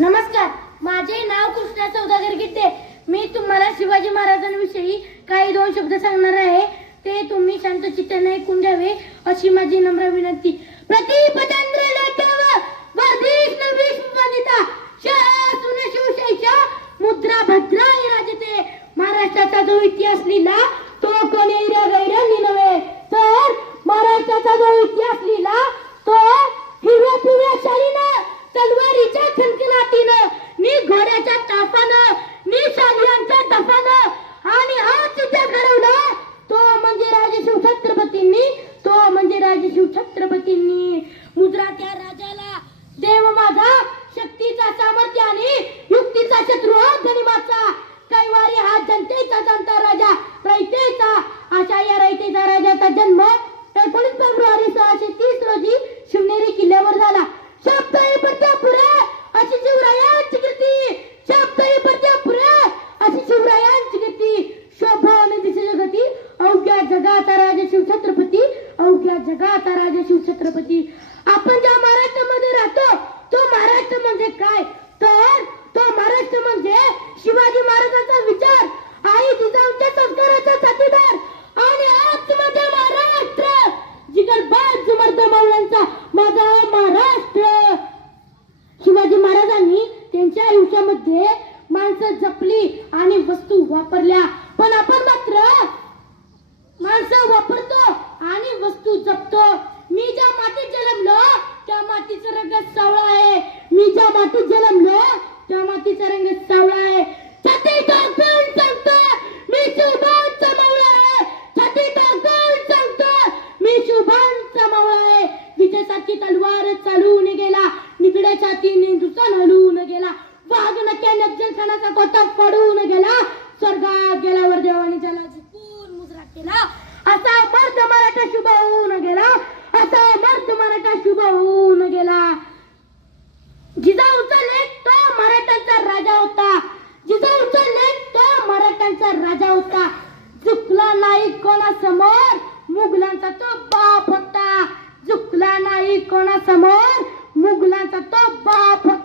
नमस्कार, माझे नाव कृष्णा सौदागर गीते. मी तुम्हाला शिवाजी महाराजांविषयी काही दोन शब्द सांगणार आहे. ते तुम्ही शांत चित्ताने ऐकून घ्यावे अशी माझी नम्र विनंती. प्रतिपचंद्र लेखव वर्धीस नवीस वनिता शासून शिवशाहीच्या मुद्रा भद्रा राजते. महाराष्ट्राचा जो इतिहास लिहिला तो कोणी गैरांनी नव्हे, तर महाराष्ट्राचा जो इतिहास लिहिला तो हिरव्या पिवळ्या शालीनं, तलवारीच्या खणखणाटीनं, नी घोड्याच्या तापानं, नी शालियांच्या डफानं आणि आज तिथे घडवला तो म्हणजे राजे शिवछत्रपतींनी. तो म्हणजे राजे शिवछत्रपतींनी. मुद्रा त्या राजाला देव माझा, शक्तीचा सामर्थ्य आणि युक्तीचा शत्रू हा गनिमाचा. कैवारी हा जनतेचा जाणता राजा, रयतेचा. अशा या रयतेचा राजाचा जन्म 19 फेब्रुवारी 1630 रोजी शिवनेरी किल्ल्यावर झाला. शब्दही पडत्या पुढे अशी शिवरायांची कीर्ती, शब्दही पडत्या पुढे अशी शिवरायांची कीर्ती. शोभा आणि दिशे जगती अवघ्या जगाचा राजा शिवछत्रपती, अवघ्या जगाचा राजा शिवछत्रपती. आपण ज्या महाराष्ट्रामध्ये राहतो तो महाराष्ट्र म्हणजे काय, तर तो महाराष्ट्र म्हणजे शिवाजी महाराजांचा विचार, आई जिजाऊंच्या संस्काराचा साथीदार आणि आज माझा महाराष्ट्र, जिगरबाज मर्द मावळ्यांचा माझा महाराष्ट्र. शिवाजी महाराजांनी त्यांच्या आयुष्यामध्ये माणसं जपली आणि वस्तू वापरल्या, पण आपण मात्र माणसं वापरतो आणि वस्तू जपतो. मी ज्या मातीत जन्मलो त्या मातीचा रंग सावळा आहे. मी ज्या मातीत जन्मलो त्या मातीचा रंग सावळा आहे. छाती टाकून सांगतो मी शुभांचा मावळा आहे. छाती टाकून सांगतो मी शुभांचा मावळा आहे. विजयासारखी तलवार चालून गेला, निगड्या छातीने हिंदुस्थान हलवून गेला. वाघ नक्याने अफजल खानाचा कोटा पडून गेला. स्वर्गात गेल्यावर देवाने त्याला झुकून मुजरा केला. असा मर्द मराठा शुभ होऊन गेला, असा मर्द मराठा शुभ होऊन गेला. जिजाऊचा लेक तो मराठ्यांचा राजा होता. जिजाऊचा लेक तो मराठ्यांचा राजा होता. झुकला नाही कोणासमोर, मुघलांचा तो बाप होता. झुकला नाही कोणासमोर, मुघलांचा तो बाप होता.